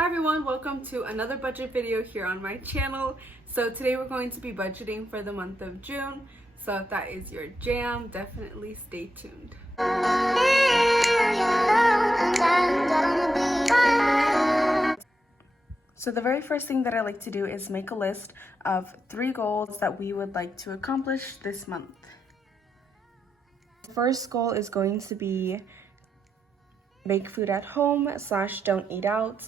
Hi everyone, welcome to another budget video here on my channel. So today we're going to be budgeting for the month of June. So if that is your jam, definitely stay tuned. So the very first thing that I like to do is make a list of 3 goals that we would like to accomplish this month. The first goal is going to be make food at home / don't eat out.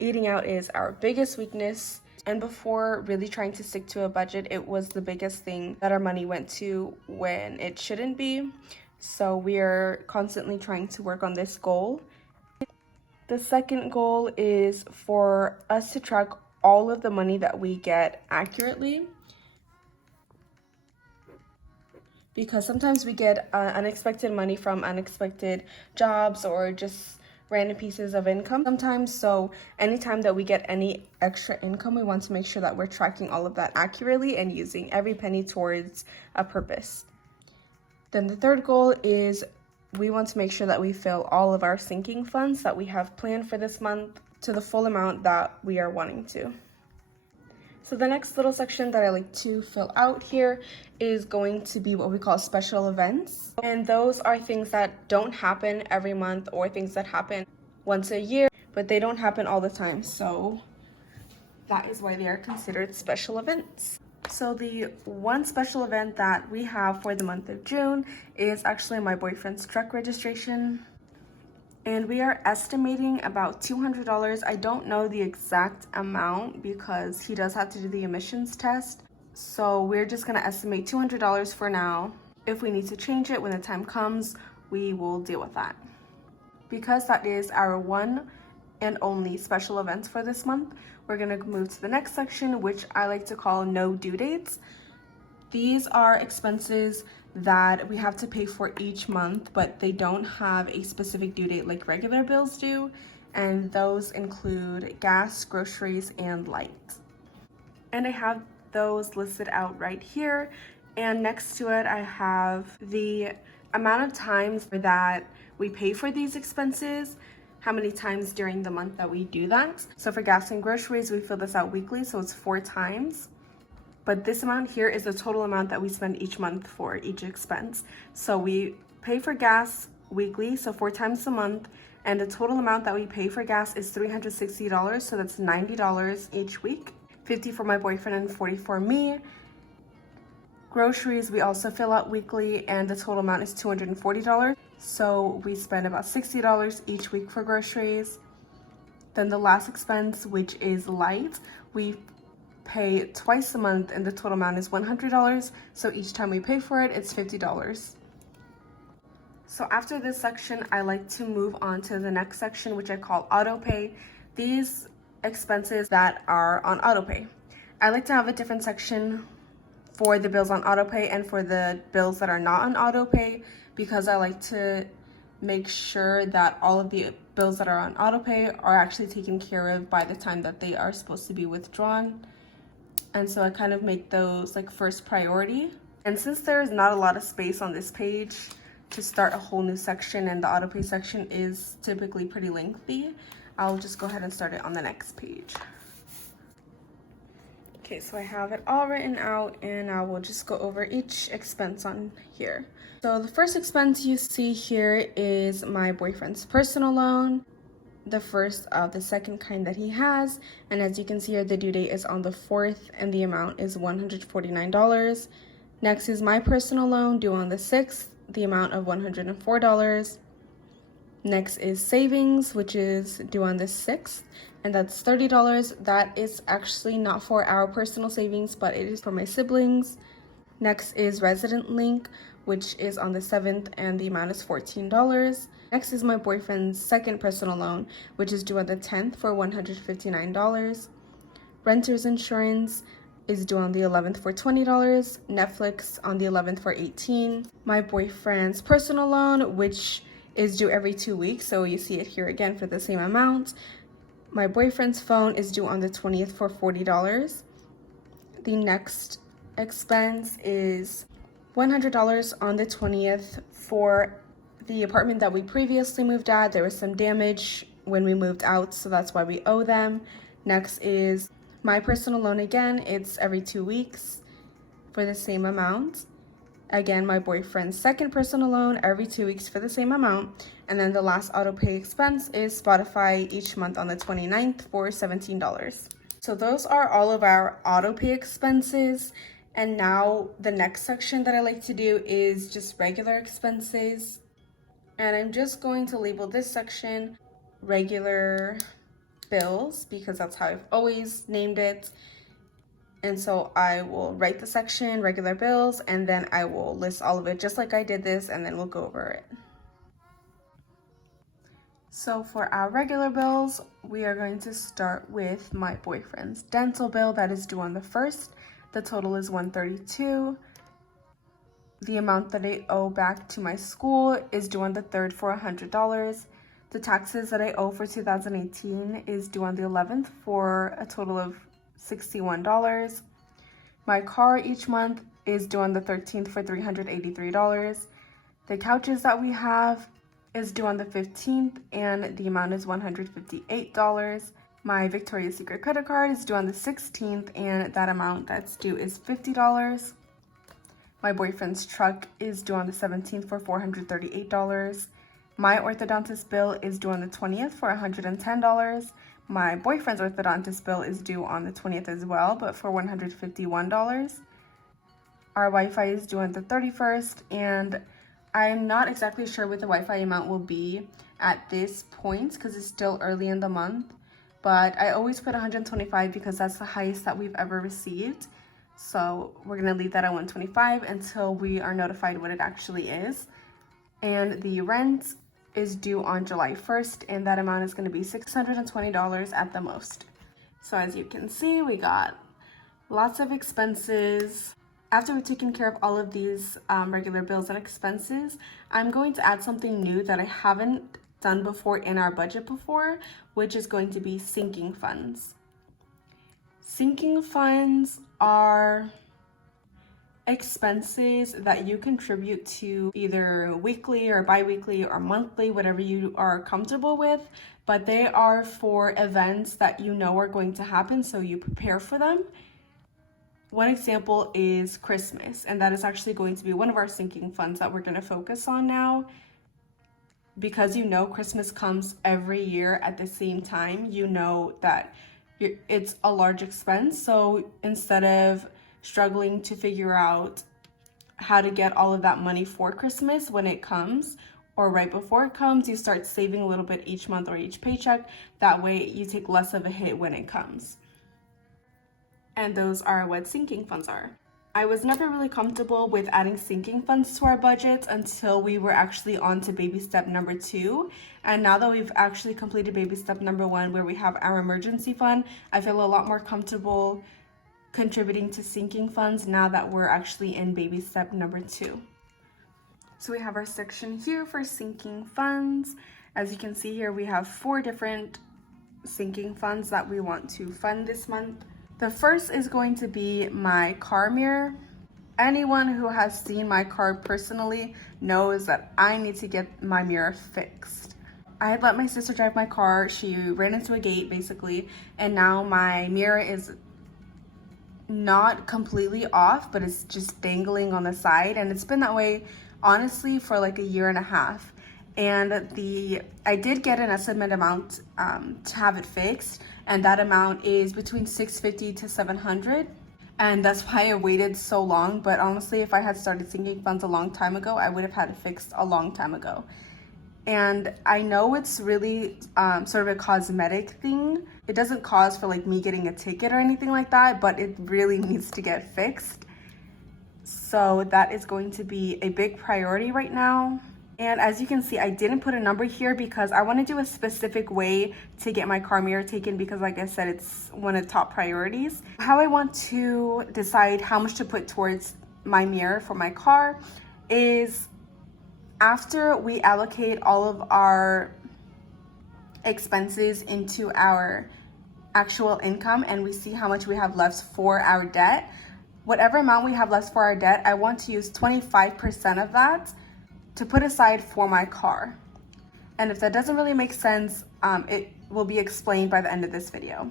Eating out is our biggest weakness, and before really trying to stick to a budget, it was the biggest thing that our money went to when it shouldn't be. So we're constantly trying to work on this goal. The second goal is for us to track all of the money that we get accurately, because sometimes we get unexpected money from unexpected jobs or just random pieces of income sometimes. So anytime that we get any extra income, we want to make sure that we're tracking all of that accurately and using every penny towards a purpose. Then the third goal is we want to make sure that we fill all of our sinking funds that we have planned for this month to the full amount that we are wanting to. So the next little section that I like to fill out here is going to be what we call special events. And those are things that don't happen every month or things that happen once a year, but they don't happen all the time. So that is why they are considered special events. So the one special event that we have for the month of June is actually my boyfriend's truck registration. And we are estimating about $200. I don't know the exact amount because he does have to do the emissions test. So we're just gonna estimate $200 for now. If we need to change it when the time comes, we will deal with that. Because that is our one and only special events for this month, we're gonna move to the next section, which I like to call no due dates. These are expenses that we have to pay for each month, but they don't have a specific due date like regular bills do, and those include gas, groceries, and light. And I have those listed out right here, and next to it I have the amount of times that we pay for these expenses, how many times during the month that we do that. So for gas and groceries, we fill this out weekly, so it's 4 times. But this amount here is the total amount that we spend each month for each expense. So we pay for gas weekly, so 4 times a month, and the total amount that we pay for gas is $360, so that's $90 each week. 50 for my boyfriend and 40 for me. Groceries we also fill out weekly, and the total amount is $240, so we spend about $60 each week for groceries. Then the last expense, which is light, we pay twice a month, and the total amount is $100, so each time we pay for it, it's $50. So after this section, I like to move on to the next section, which I call auto pay. These expenses that are on auto pay. I like to have a different section for the bills on auto pay and for the bills that are not on auto pay, because I like to make sure that all of the bills that are on auto pay are actually taken care of by the time that they are supposed to be withdrawn. And so I kind of make those like first priority. And since there's not a lot of space on this page to start a whole new section, and the auto pay section is typically pretty lengthy, I'll just go ahead and start it on the next page. Okay, so I have it all written out, and I will just go over each expense on here. So the first expense you see here is my boyfriend's personal loan, the first of the second kind that he has, and as you can see here, the due date is on the 4th and the amount is $149. Next is my personal loan, due on the 6th, the amount of $104. Next is savings, which is due on the 6th, and that's $30. That is actually not for our personal savings, but it is for my siblings. Next is resident link, which is on the 7th, and the amount is $14. Next is my boyfriend's second personal loan, which is due on the 10th for $159. Renter's insurance is due on the 11th for $20. Netflix on the 11th for $18. My boyfriend's personal loan, which is due every 2 weeks, so you see it here again for the same amount. My boyfriend's phone is due on the 20th for $40. The next expense is $100 on the 20th for the apartment that we previously moved at. There was some damage when we moved out, so that's why we owe them. Next is my personal loan again. It's every 2 weeks for the same amount. Again, my boyfriend's second personal loan every 2 weeks for the same amount. And then the last auto pay expense is Spotify each month on the 29th for $17. So those are all of our auto pay expenses. And now the next section that I like to do is just regular expenses. And I'm just going to label this section regular bills because that's how I've always named it. And so I will write the section regular bills, and then I will list all of it just like I did this, and then we'll go over it. So for our regular bills, we are going to start with my boyfriend's dental bill that is due on the 1st. The total is $132. The amount that I owe back to my school is due on the 3rd for $100. The taxes that I owe for 2018 is due on the 11th for a total of $61. My car each month is due on the 13th for $383. The couches that we have is due on the 15th and the amount is $158. My Victoria's Secret credit card is due on the 16th and that amount that's due is $50. My boyfriend's truck is due on the 17th for $438. My orthodontist bill is due on the 20th for $110. My boyfriend's orthodontist bill is due on the 20th as well, but for $151. Our Wi-Fi is due on the 31st, and I'm not exactly sure what the Wi-Fi amount will be at this point because it's still early in the month, but I always put 125 because that's the highest that we've ever received. So we're gonna leave that at 125 until we are notified what it actually is. And the rent is due on July 1st, and that amount is going to be $620 at the most. So as you can see, we got lots of expenses. After we've taken care of all of these regular bills and expenses, I'm going to add something new that I haven't done before in our budget before, which is going to be sinking funds. Sinking funds are expenses that you contribute to either weekly or bi-weekly or monthly, whatever you are comfortable with, but they are for events that you know are going to happen, so you prepare for them. One example is Christmas, and that is actually going to be one of our sinking funds that we're going to focus on now. Because you know Christmas comes every year at the same time, you know that it's a large expense, so instead of struggling to figure out how to get all of that money for Christmas when it comes or right before it comes, you start saving a little bit each month or each paycheck. That way you take less of a hit when it comes. And those are what sinking funds are. I was never really comfortable with adding sinking funds to our budget until we were actually on to baby step number 2. And now that we've actually completed baby step number 1, where we have our emergency fund, I feel a lot more comfortable contributing to sinking funds now that we're actually in baby step number 2. So we have our section here for sinking funds. As you can see here, we have 4 different sinking funds that we want to fund this month. The first is going to be my car mirror. Anyone who has seen my car personally knows that I need to get my mirror fixed. I had let my sister drive my car. She ran into a gate basically, and now my mirror is not completely off, but it's just dangling on the side, and it's been that way honestly for like a year and a half. And I did get an estimate amount to have it fixed, and that amount is between $650 to $700, and that's why I waited so long. But honestly, if I had started sinking funds a long time ago, I would have had it fixed a long time ago. And I know it's really sort of a cosmetic thing. It doesn't cause for like me getting a ticket or anything like that, but it really needs to get fixed. So that is going to be a big priority right now. And as you can see, I didn't put a number here because I want to do a specific way to get my car mirror taken because like I said, it's one of the top priorities. How I want to decide how much to put towards my mirror for my car is after we allocate all of our expenses into our actual income and we see how much we have left for our debt, whatever amount we have left for our debt, I want to use 25% of that to put aside for my car. And if that doesn't really make sense, it will be explained by the end of this video.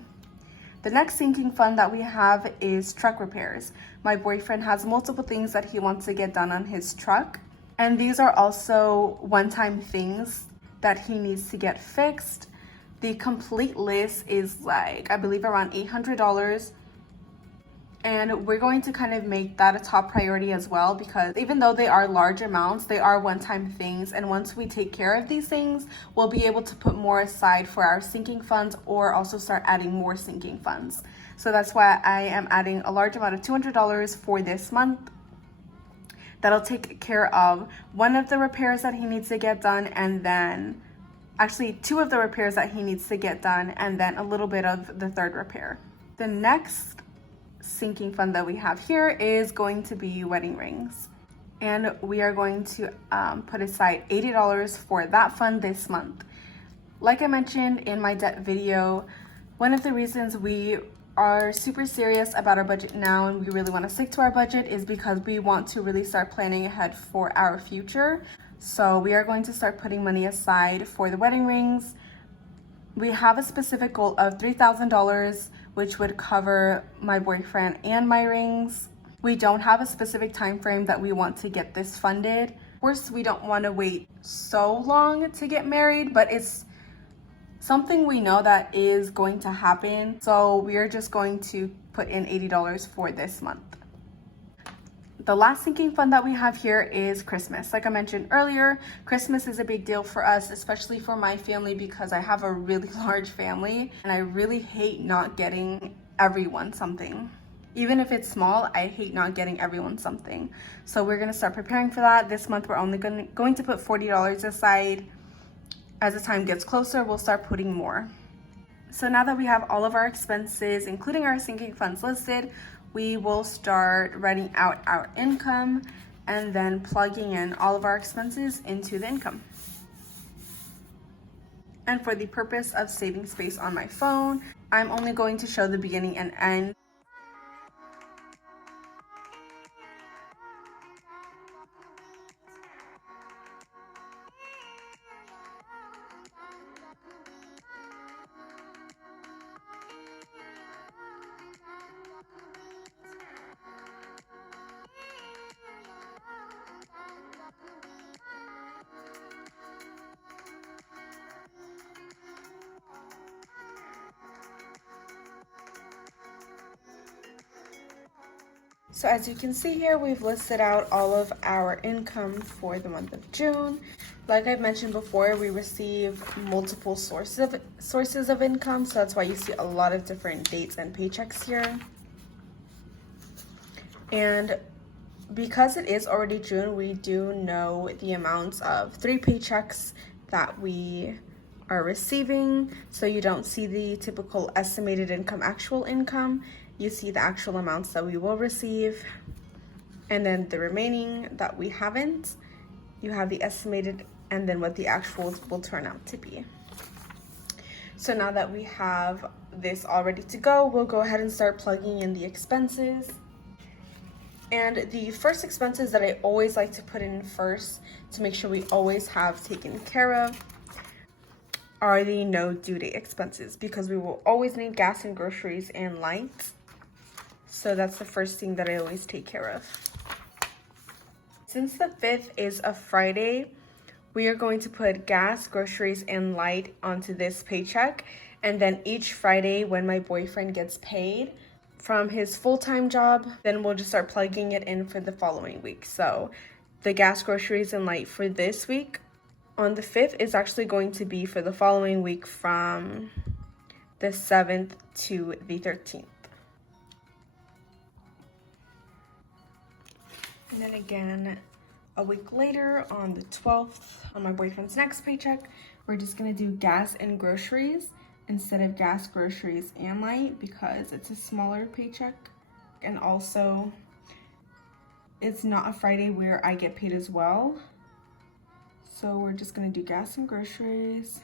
The next sinking fund that we have is truck repairs. My boyfriend has multiple things that he wants to get done on his truck. And these are also one-time things that he needs to get fixed. The complete list is like, I believe around $800. And we're going to kind of make that a top priority as well, because even though they are large amounts, they are one-time things. And once we take care of these things, we'll be able to put more aside for our sinking funds, or also start adding more sinking funds. So that's why I am adding a large amount of $200 for this month. That'll take care of one of the repairs that he needs to get done, and then actually two of the repairs that he needs to get done, and then a little bit of the third repair. The next sinking fund that we have here is going to be wedding rings, and we are going to put aside $80 for that fund this month. Like I mentioned in my debt video, one of the reasons we are super serious about our budget now and we really want to stick to our budget is because we want to really start planning ahead for our future. So we are going to start putting money aside for the wedding rings. We have a specific goal of $3,000, which would cover my boyfriend and my rings. We don't have a specific time frame that we want to get this funded. Of course, we don't want to wait so long to get married, but it's something we know that is going to happen. So we are just going to put in $80 for this month. The last sinking fund that we have here is Christmas. Like I mentioned earlier, Christmas is a big deal for us, especially for my family, because I have a really large family and I really hate not getting everyone something. Even if it's small, I hate not getting everyone something. So we're gonna start preparing for that. This month, we're only going to put $40 aside. As the time gets closer, we'll start putting more. So now that we have all of our expenses, including our sinking funds listed, we will start writing out our income and then plugging in all of our expenses into the income. And for the purpose of saving space on my phone, I'm only going to show the beginning and end. So as you can see here, we've listed out all of our income for the month of June. Like I mentioned before, we receive multiple sources of income, so that's why you see a lot of different dates and paychecks here. And because it is already June, we do know the amounts of 3 paychecks that we are receiving. So you don't see the typical estimated income, actual income. You see the actual amounts that we will receive, and then the remaining that we haven't, you have the estimated and then what the actuals will turn out to be. So now that we have this all ready to go, we'll go ahead and start plugging in the expenses. And the first expenses that I always like to put in first to make sure we always have taken care of are the no due date expenses, because we will always need gas and groceries and lights. So that's the first thing that I always take care of. Since the 5th is a Friday, we are going to put gas, groceries, and light onto this paycheck. And then each Friday when my boyfriend gets paid from his full-time job, then we'll just start plugging it in for the following week. So the gas, groceries, and light for this week on the 5th is actually going to be for the following week from the 7th to the 13th. And then again, a week later on the 12th, on my boyfriend's next paycheck, we're just gonna do gas and groceries instead of gas, groceries, and light, because it's a smaller paycheck. And also, it's not a Friday where I get paid as well. So we're just gonna do gas and groceries.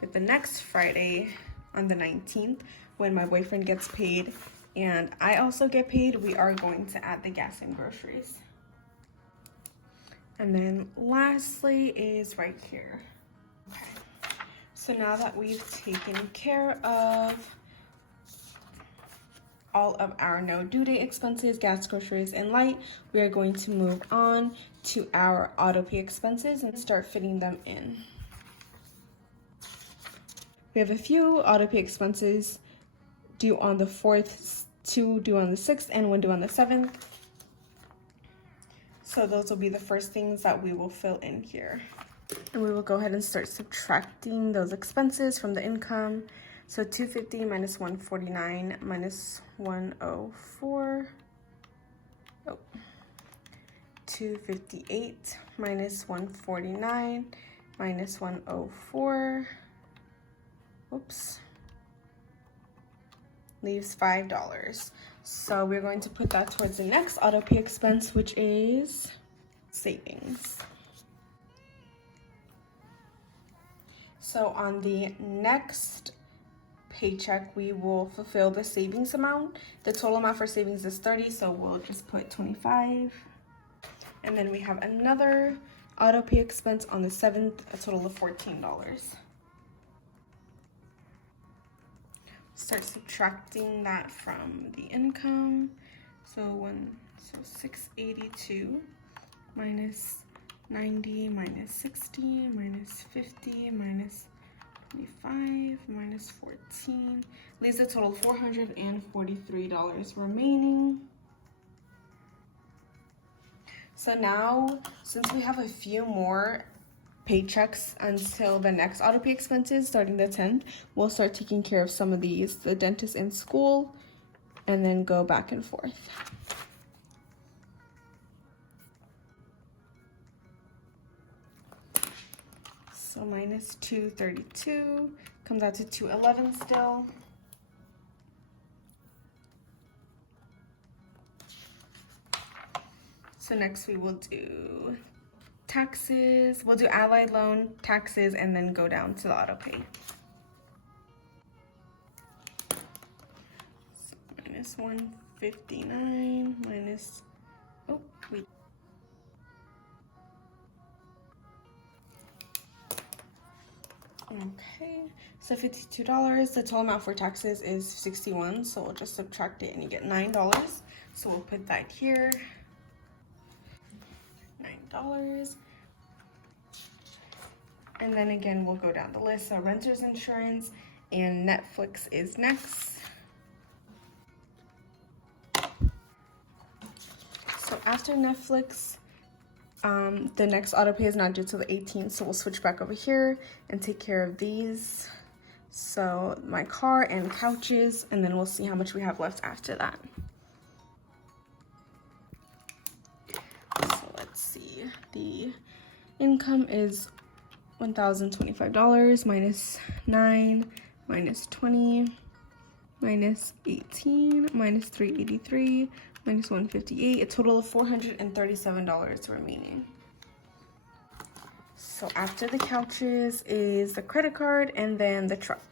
But the next Friday, on the 19th, when my boyfriend gets paid and I also get paid, we are going to add the gas and groceries. And then lastly is right here. Okay. So now that we've taken care of all of our no due date expenses, gas, groceries, and light, we are going to move on to our auto pay expenses and start fitting them in. We have a few auto pay expenses due on the 4th, 2 due on the 6th, and 1 due on the 7th. So those will be the first things that we will fill in here. And we will go ahead and start subtracting those expenses from the income. So 250 minus 149 minus 104. 258 minus 149 minus 104. Oops. Leaves $5. So we're going to put that towards the next auto pay expense, which is savings. So on the next paycheck, we will fulfill the savings amount. The total amount for savings is 30, so we'll just put 25. And then we have another auto pay expense on the 7th, a total of $14. Start subtracting that from the income. So 682 minus 90 minus 60 minus 50 minus 25 minus 14 leaves a total of $443 remaining. So now, since we have a few more paychecks until the next auto pay expenses starting the 10th, we'll start taking care of some of these, the dentist and school, and then go back and forth. So minus 232 comes out to 211 still. So next we will do taxes. We'll do Allied loan, taxes, and then go down to the auto pay. So minus 159 minus, okay, so $52. The total amount for taxes is 61, so we'll just subtract it and you get $9. So we'll put that here. $9. And then again, we'll go down the list. So renter's insurance and Netflix is next. So after Netflix, the next auto pay is not due till the 18th, so we'll switch back over here and take care of these. So my car and couches, and then we'll see how much we have left after that. So let's see, the income is $1,025 minus 9 minus 20 minus 18 minus 383 minus 158, a total of $437 remaining. So after the couches is the credit card and then the truck.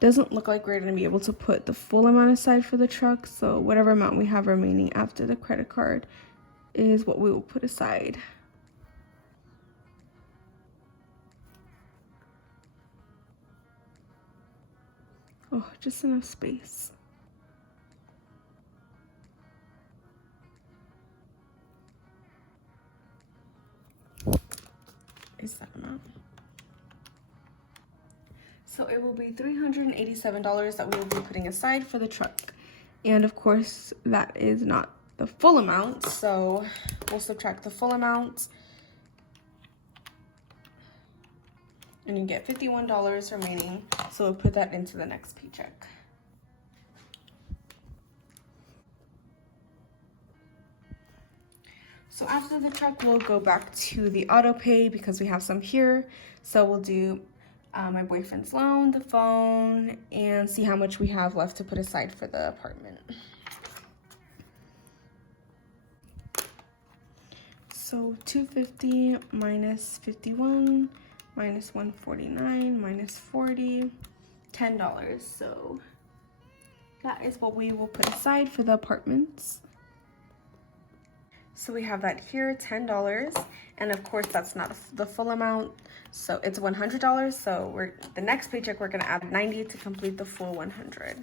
Doesn't look like we're going to be able to put the full amount aside for the truck, so whatever amount we have remaining after the credit card is what we will put aside. Oh, just enough space. Is that amount? So it will be $387 that we will be putting aside for the truck. And of course, that is not the full amount, so we'll subtract the full amount. And you get $51 remaining, so we'll put that into the next paycheck. So after the truck, we'll go back to the auto pay because we have some here. So we'll do my boyfriend's loan, the phone, and see how much we have left to put aside for the apartment. So 250 minus 51 minus 149 minus 40, $10. So that is what we will put aside for the apartments. So we have that here, $10, and of course that's not the full amount, so it's $100. So the next paycheck we're gonna add 90 to complete the full 100.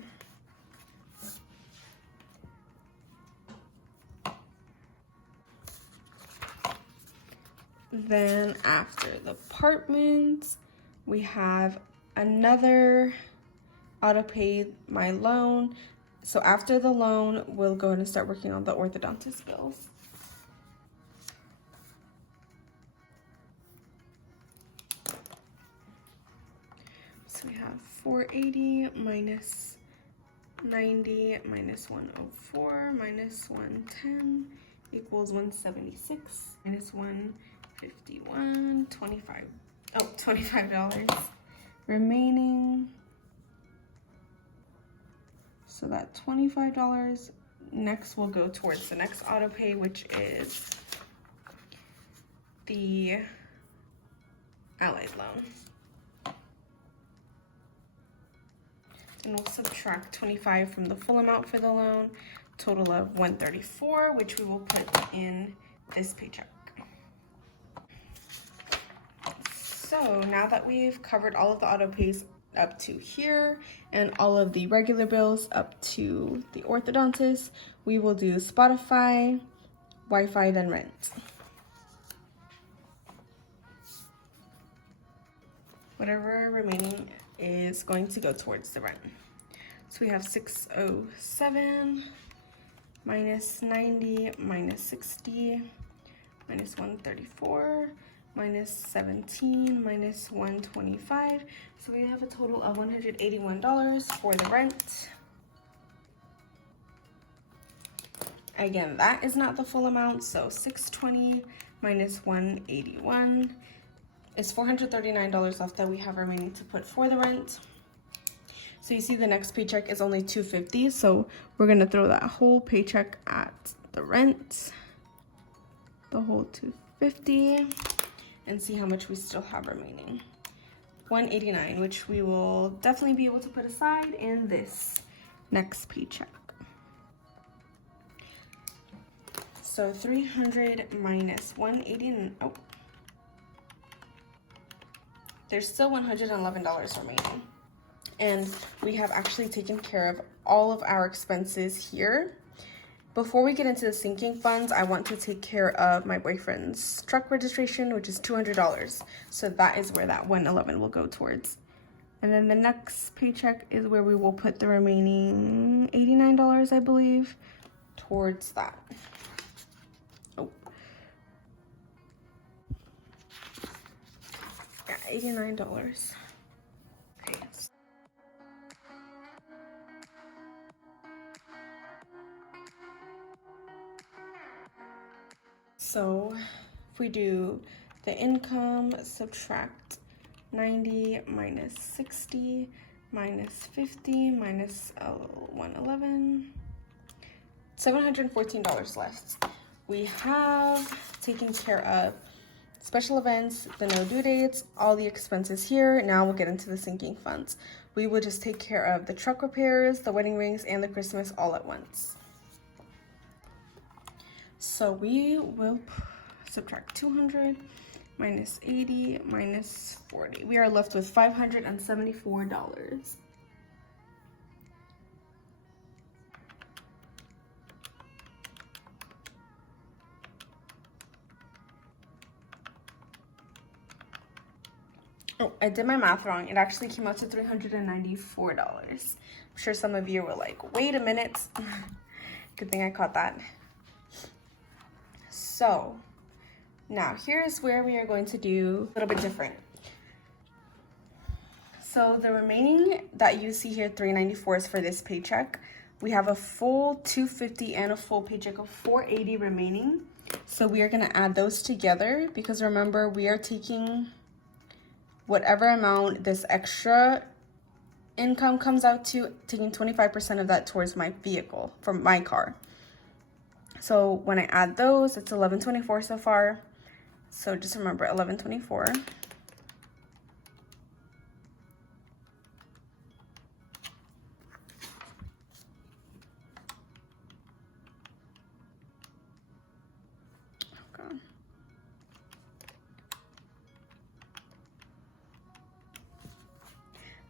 Then after the apartment, we have another auto pay my loan. So after the loan, we'll go ahead and start working on the orthodontist bills. So we have 480 minus 90 minus 104 minus 110 equals 176 minus 151, 25. Oh, $25 remaining. So that $25 next will go towards the next auto pay, which is the Allied loan. And we'll subtract 25 from the full amount for the loan, total of 134, which we will put in this paycheck. So now that we've covered all of the auto pays up to here and all of the regular bills up to the orthodontist, we will do Spotify, Wi-Fi, then rent. Whatever remaining is going to go towards the rent. So we have 607 minus 90 minus 60 minus 134 minus 17 minus 125. So we have a total of $181 for the rent. Again, that is not the full amount, so 620 minus 181 is $439 left that we have remaining to put for the rent. So you see the next paycheck is only $250, so we're gonna throw that whole paycheck at the rent, the whole $250, and see how much we still have remaining. $189, which we will definitely be able to put aside in this next paycheck. So 300 minus 189, oh, there's still $111 remaining. And we have actually taken care of all of our expenses here. Before we get into the sinking funds, I want to take care of my boyfriend's truck registration, which is $200. So that is where that 111 will go towards. And then the next paycheck is where we will put the remaining $89, I believe, towards that. Oh. Yeah, $89. Okay. So if we do the income, subtract 90 minus 60 minus 50 minus 111, $714 left. We have taken care of special events, the no due dates, all the expenses here. Now we'll get into the sinking funds. We will just take care of the truck repairs, the wedding rings, and the Christmas all at once. So we will subtract 200 minus 80 minus 40. We are left with $574. Oh, I did my math wrong. It actually came out to $394. I'm sure some of you were like, wait a minute. Good thing I caught that. So now here's where we are going to do a little bit different. So the remaining that you see here, $394, is for this paycheck. We have a full $250 and a full paycheck of $480 remaining. So we are gonna add those together because remember, we are taking whatever amount this extra income comes out to, taking 25% of that towards my vehicle, from my car. So when I add those, it's $1124 so far. So just remember $1124.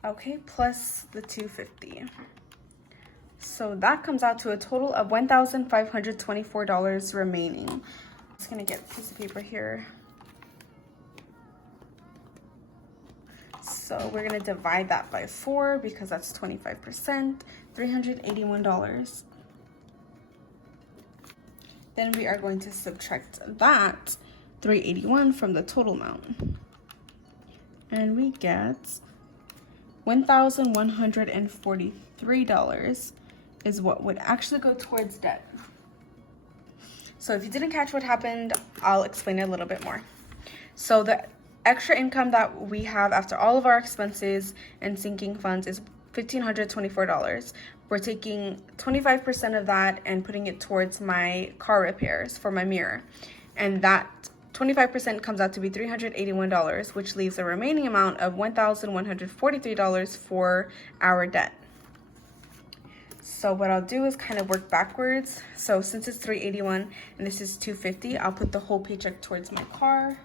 Okay, plus the $250. So that comes out to a total of $1,524 remaining. I'm just gonna get a piece of paper here. So we're gonna divide that by 4 because that's 25%, $381. Then we are going to subtract that $381 from the total amount. And we get $1,143 is what would actually go towards debt. So if you didn't catch what happened, I'll explain it a little bit more. So the extra income that we have after all of our expenses and sinking funds is $1,524. We're taking 25% of that and putting it towards my car repairs for my mirror. And that 25% comes out to be $381, which leaves a remaining amount of $1,143 for our debt. So what I'll do is kind of work backwards. So since it's $381 and this is $250, I'll put the whole paycheck towards my car.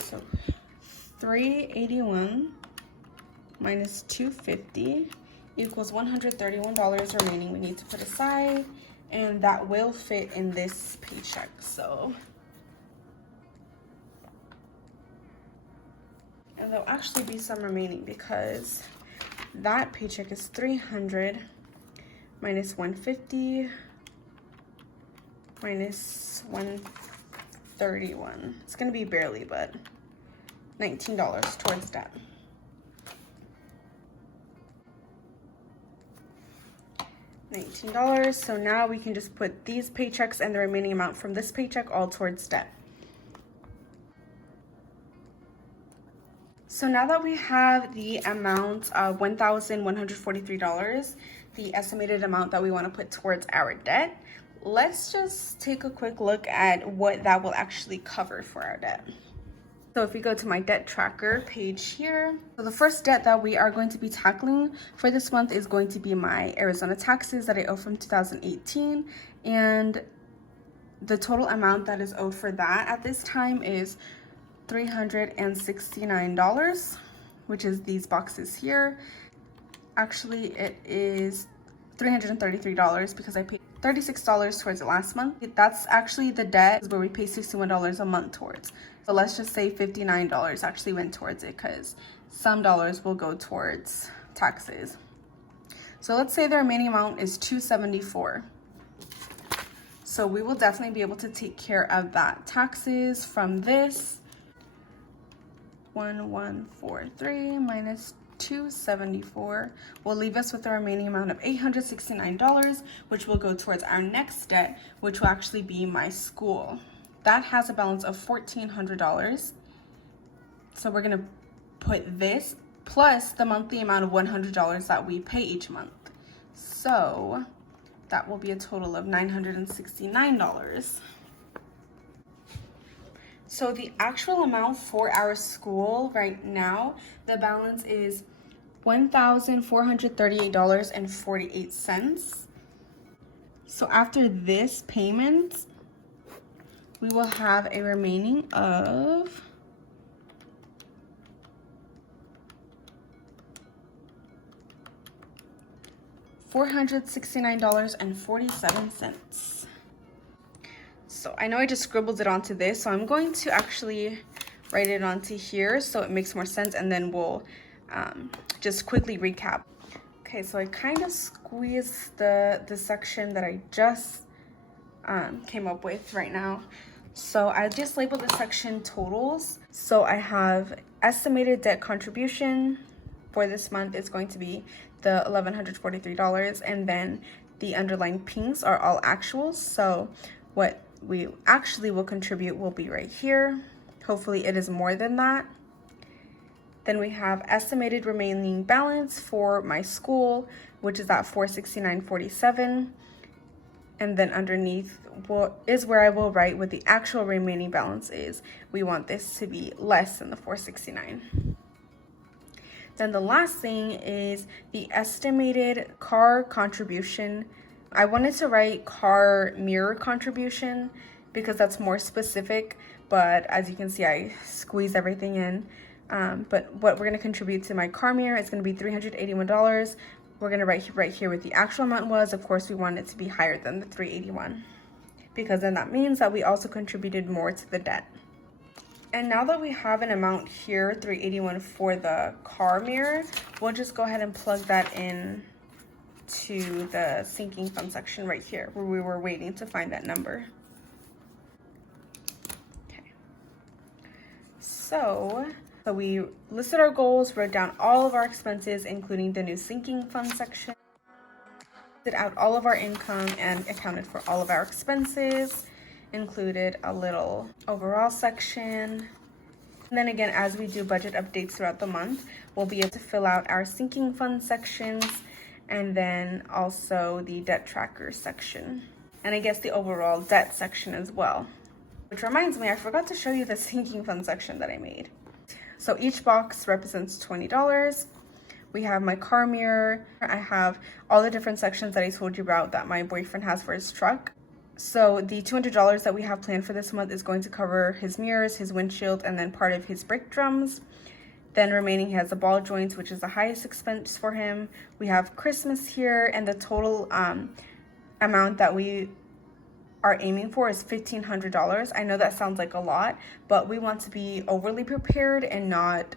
So $381 minus $250 equals $131 remaining we need to put aside, and that will fit in this paycheck. So, and there'll actually be some remaining because that paycheck is $300 minus $150 minus $131. It's gonna be barely, but $19 towards debt. $19. So now we can just put these paychecks and the remaining amount from this paycheck all towards debt. So now that we have the amount of $1,143, the estimated amount that we want to put towards our debt, let's just take a quick look at what that will actually cover for our debt. So if we go to my debt tracker page here, so the first debt that we are going to be tackling for this month is going to be my Arizona taxes that I owe from 2018. And the total amount that is owed for that at this time is $369, which is these boxes here. Actually, it is $333 because I paid $36 towards it last month. That's actually the debt where we pay $61 a month towards. So let's just say $59 actually went towards it because some dollars will go towards taxes. So let's say the remaining amount is $274. So we will definitely be able to take care of that. Taxes from this, 1143 minus 274 will leave us with a remaining amount of $869, which will go towards our next debt, which will actually be my school. That has a balance of $1,400. So we're gonna put this plus the monthly amount of $100 that we pay each month. So that will be a total of $969. So the actual amount for our school right now, the balance is $1,438.48. So after this payment, we will have a remaining of $469.47. So I know I just scribbled it onto this, so I'm going to actually write it onto here so it makes more sense, and then we'll just quickly recap. Okay, so I kind of squeezed the section that I just came up with right now. So I just labeled the section totals. So I have estimated debt contribution for this month is going to be the $1,143, and then the underlying pinks are all actuals. So what we actually will contribute will be right here. Hopefully it is more than that. Then we have estimated remaining balance for my school, which is at $469.47. And then underneath is where I will write what the actual remaining balance is. We want this to be less than the $469. Then the last thing is the estimated car contribution. I wanted to write car mirror contribution because that's more specific, but as you can see, I squeezed everything in. But what we're going to contribute to my car mirror is going to be $381. We're going to write right here what the actual amount was. Of course, we want it to be higher than the $381 because then that means that we also contributed more to the debt. And now that we have an amount here, $381 for the car mirror, we'll just go ahead and plug that in to the sinking fund section right here where we were waiting to find that number. Okay. So we listed our goals, wrote down all of our expenses, including the new sinking fund section, listed out all of our income and accounted for all of our expenses, included a little overall section. And then again, as we do budget updates throughout the month, we'll be able to fill out our sinking fund sections and then also the debt tracker section. And I guess the overall debt section as well. Which reminds me, I forgot to show you the sinking fund section that I made. So each box represents $20. We have my car mirror. I have all the different sections that I told you about that my boyfriend has for his truck. So the $200 that we have planned for this month is going to cover his mirrors, his windshield, and then part of his brake drums. Then remaining, he has the ball joints, which is the highest expense for him. We have Christmas here, and the total amount that we are aiming for is $1,500. I know that sounds like a lot, but we want to be overly prepared and not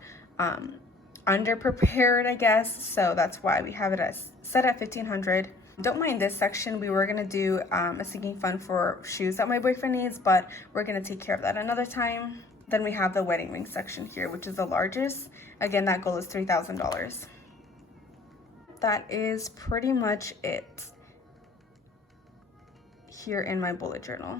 under-prepared, I guess. So that's why we have it as set at $1,500. Don't mind this section. We were going to do a sinking fund for shoes that my boyfriend needs, but we're going to take care of that another time. Then we have the wedding ring section here, which is the largest. Again, that goal is $3,000. That is pretty much it here in my bullet journal.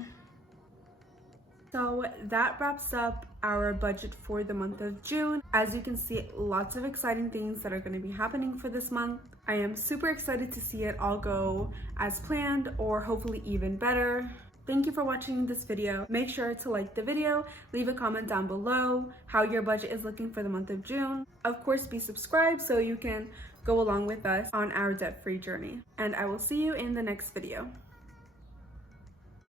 So that wraps up our budget for the month of June. As you can see, lots of exciting things that are going to be happening for this month. I am super excited to see it all go as planned or hopefully even better. Thank you for watching this video. Make sure to like the video, leave a comment down below how your budget is looking for the month of June. Of course, be subscribed so you can go along with us on our debt-free journey. And I will see you in the next video.